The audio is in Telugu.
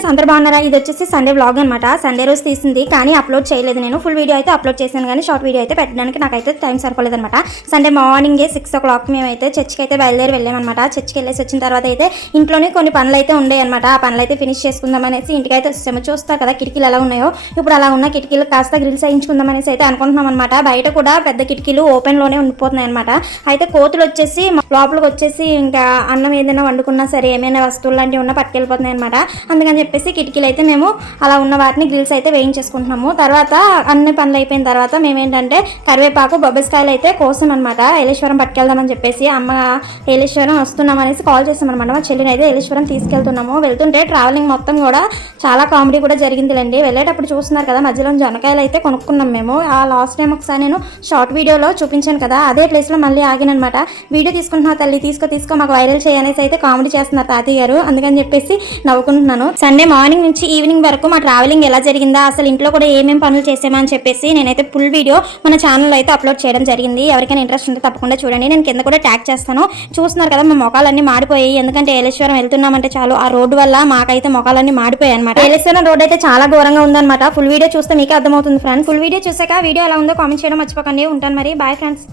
ఫ్రెండ్స్ అందరూ బాగున్నారా? ఇది వచ్చేసి సండే వ్లాగ్ అనమాట. సండే రోజు తీసింది కానీ అప్లోడ్ చేయలేదు. నేను ఫుల్ వీడియో అయితే అప్లోడ్ చేశాను కానీ షార్ట్ వీడియో అయితే పెట్టడానికి నాకైతే టైం సరిపోలేదు అనమాట. సండే మార్నింగే 6 o'clock మేమైతే చర్చికి అయితే బయలుదేరి వెళ్ళామన్నమాట. చర్చికి వెళ్ళేసి వచ్చిన తర్వాత అయితే ఇంట్లోనే కొన్ని పనులు అయితే ఉండేవి అనమాట. ఆ పనులు అయితే ఫినిష్ చేసుకుందాం అనేసి ఇంటికి అయితే వచ్చాము. చూస్తారు కదా కిటికీలు ఎలా ఉన్నాయో. ఇప్పుడు అలా ఉన్న కిటికీలు కాస్త గ్రిల్స్ వేయించుకుందాం అనేసి అయితే అనుకుంటున్నాం అనమాట. బయట కూడా పెద్ద కిటికీలు ఓపెన్లోనే ఉండిపోతున్నాయి అనమాట. అయితే కోతులు వచ్చేసి లోపలికి వచ్చేసి ఇంకా అన్నం ఏదైనా వండుకున్నా సరే ఏమైనా వస్తువులు లాంటివి ఉన్నా పట్టుకెళ్ళిపోతున్నాయి అనమాట. అందుకని చెప్పేసి కిటికీలు అయితే మేము అలా ఉన్న వాటిని గ్రిల్స్ అయితే వేయించేసుకుంటున్నాము. తర్వాత అన్ని పనులు అయిపోయిన తర్వాత మేము ఏంటంటే కరివేపాకు బొబ్బస్కాయలు అయితే కోసం అనమాట. ఏలేశ్వరం పట్టుకెళ్దామని చెప్పేసి అమ్మ ఏలేశ్వరం వస్తున్నాం అనేసి కాల్ చేసామన్నమాట. మా చెల్లిని అయితే ఏలేశ్వరం తీసుకెళ్తున్నాము. వెళ్తుంటే ట్రావెలింగ్ మొత్తం కూడా చాలా కామెడీ కూడా జరిగిందిలేండి. వెళ్ళేటప్పుడు చూస్తున్నారు కదా మధ్యలో జొన్నకాయలు అయితే కొనుక్కున్నాం మేము. ఆ లాస్ట్ టైం ఒకసారి నేను షార్ట్ వీడియోలో చూపించాను కదా అదే ప్లేస్లో మళ్ళీ ఆగిననమాట. వీడియో తీసుకుంటున్నా తల్లి తీసుకో మాకు వైరల్ చేయనేసి అయితే కామెడీ చేస్తున్నారు తాతయ్య గారు. అందుకని చెప్పేసి నవ్వుకుంటున్నాను. సండే మార్నింగ్ నుంచి ఈవినింగ్ వరకు మా ట్రావెలింగ్ ఎలా జరిగిందా, అసలు ఇంట్లో కూడా ఏమేమి పనులు చేసామని చెప్పేసి నేనైతే ఫుల్ వీడియో మన ఛానల్లో అయితే అప్లోడ్ చేయడం జరిగింది. ఎవరికైనా ఇంట్రెస్ట్ ఉంటే తప్పకుండా చూడండి. నేను కింద కూడా ట్యాగ్ చేస్తాను. చూస్తున్నారు కదా మా మొఖాలన్నీ మాడిపోయాయి. ఎందుకంటే ఏలేశ్వరం వెళ్తున్నామంటే చాలు ఆ రోడ్డు వల్ల మాకైతే మొఖాలన్నీ మాడిపోయాయి అనమాట. ఏలేశ్వరం రోడ్ అయితే చాలా ఘోరంగా ఉందన్నమాట. ఫుల్ వీడియో చూస్తే మీకే అర్థమవుతుంది ఫ్రెండ్స్. ఫుల్ వీడియో చూసాక వీడియో ఎలా ఉందో కామెంట్ చేయడం మర్చిపోకండి. ఉంటాను మరి. Bye friends.